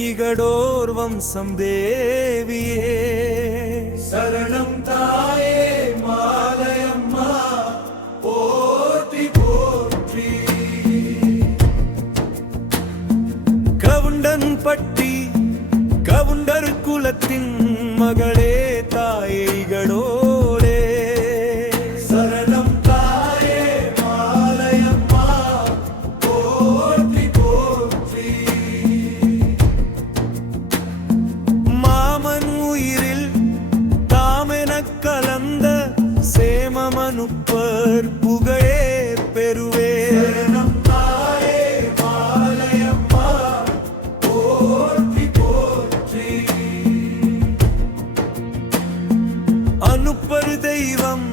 இகடோர் வம்சம் தேவியே சரணம் தாயே மாலையம்மா போற்றி போற்றி. கவுண்டன் பட்டி கவுண்டர் குலத்தின் மகளே தாயே இகடோரே சரணம் தாயே மாலையம்மா போற்றி போற்றி. மாமன் உயிரில் தாமெனக் கலந்த சேமமனுப்பர் புகழே பெறுவே சரணம் தாயே மாலையம்மா போற்றி போற்றி. அனுப்பர் தெய்வம்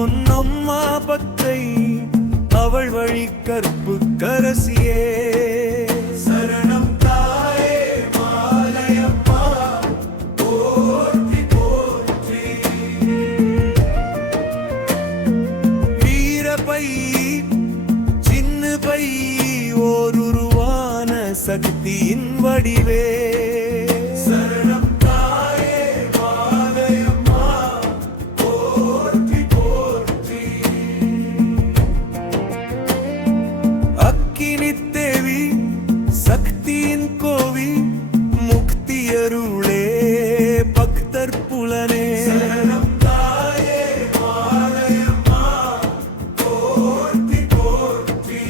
ஒன்னம்மா பத்தை அவள் வழி கற்பு கரசியே சரணம் தாயே மாலையம்மா போற்றி போற்றி. வீரபை சின்ன பை ஓருருவான சக்தியின் வடிவே சரணம் தாயே மாலையம்மா போற்றி போற்றி. அக்கினி தேவி சக்தியின் கோவி முக்தியருளே பக்தர் புலனே சரணம் தாயே மாலையம்மா போற்றி போற்றி.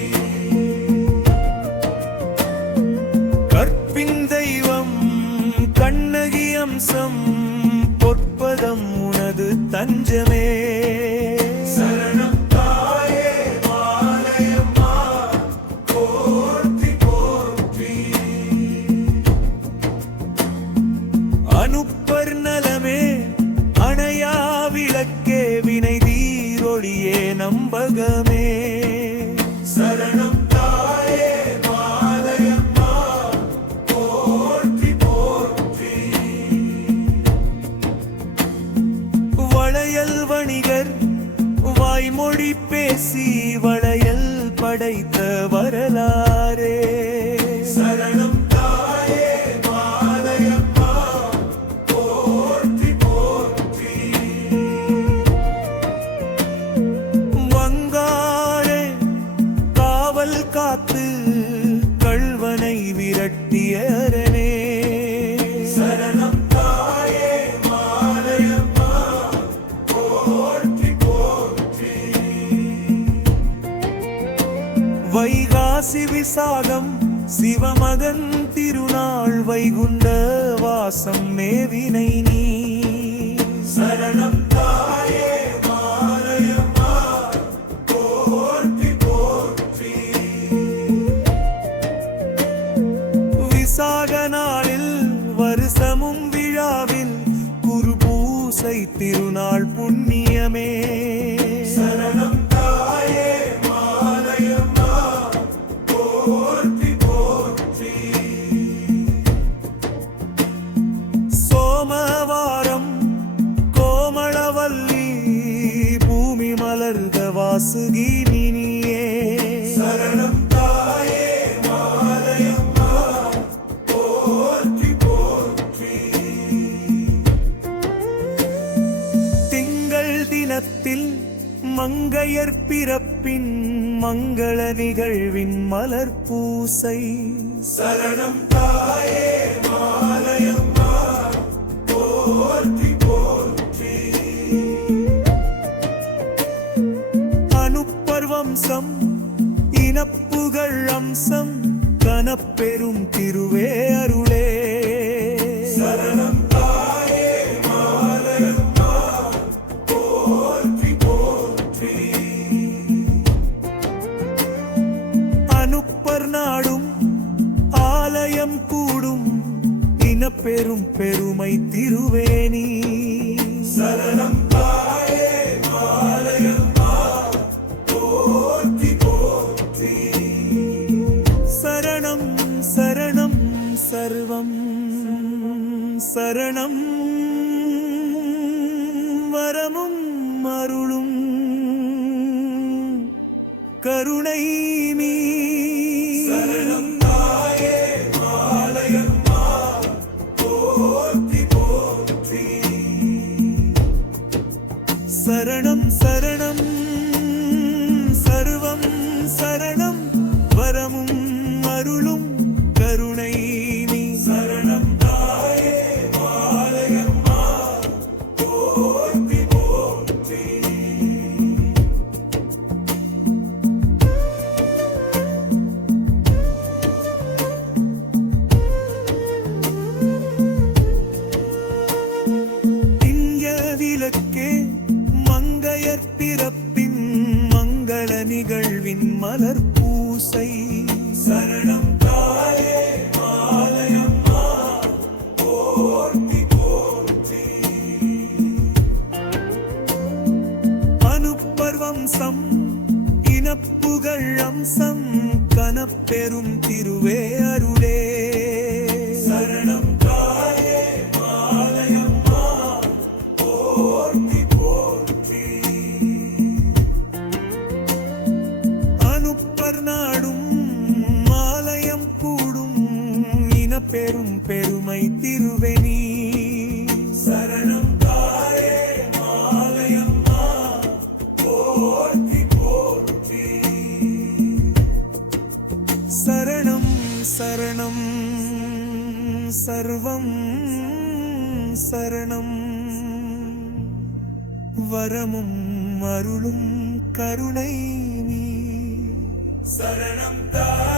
கற்பின் தெய்வம் கண்ணகி அம்சம் பொற்பதம் உனது தஞ்சமே சரணம் தாயே மாலையம்மா போற்றி போற்றி. அனுப்பர் நலமே அணையா விளக்கே வினை தீரொளியே நம்பகமே சரணம் தாயே மாலையம்மா போற்றி போற்றி. வளையல் வணிகர் வாய்மொழி பேசி வளையல் படைத்த வரலாறே சரணம் தாயே மாலையம்மா போற்றி போற்றி. வங்காளே காவல் காத்து கள்வனை விரட்டிய அரணே சரணம் தாயே மாலையம்மா போற்றி போற்றி. வைகாசி விசாகம் சிவமகன் திருநாள் வைகுண்ட வாசம் மேவினை நீ சரணம் தாயே மாலையம்மா போற்றி போற்றி. விசாக நாளில் வருஷமும் விழாவில் குரு பூசை திருநாள் புண்ணியமே சரணம் தாயே மாலையம்மா போற்றி போற்றி. சோமவாரம் கோமளவல்லி பூமி மலர்ந்த வாசுகி நீயே சரணம் தாயே மாலையம்மா போற்றி போற்றி. திங்கள் தினத்தில் மங்கையர் பிறப்பின் மங்கள நிகழ்வின் மலர் பூசை சரணம் தாயே மாலையம்மா போற்றி போற்றி. அனுப்பர் வம்சம் இனப்புகழ் அம்சம் கனப்பெரும் திருவே அருளே சரணம் தாயே மாலையம்மா போற்றி போற்றி. அனுப்பர் நாடும் ஆலயம் கூடும் இனப்பெரும் பெருமை திருவேணி சரணம் தாயே மாலையம்மா போற்றி போற்றி. சரணம் சரணம் சர்வம் சரணம் வரமும் அருளும் கருணை நீ சரணம் தாயே மாலையம்மா நிகழ்வின் மலர் பூசை. சரணம் தாயே மாலையம்மா போற்றி போற்றி. அனுப்பர்வம்சம் இனப்புகழ் அம்சம் கனப்பெரும் திருவே அருளே. சரணம் தாயே மாலையம்மா போற்றி போற்றி. அனுப்பர் நாடும் ஆலயம் கூடும் இனப்பெரும் பெருமை திருவெனி. சரணம் தாயே மாலையம்மா போற்றி போற்றி. சரணம் சரணம் சர்வம் சரணம். வரமும் அருளும் கருணை நீ. சரணம் தாயே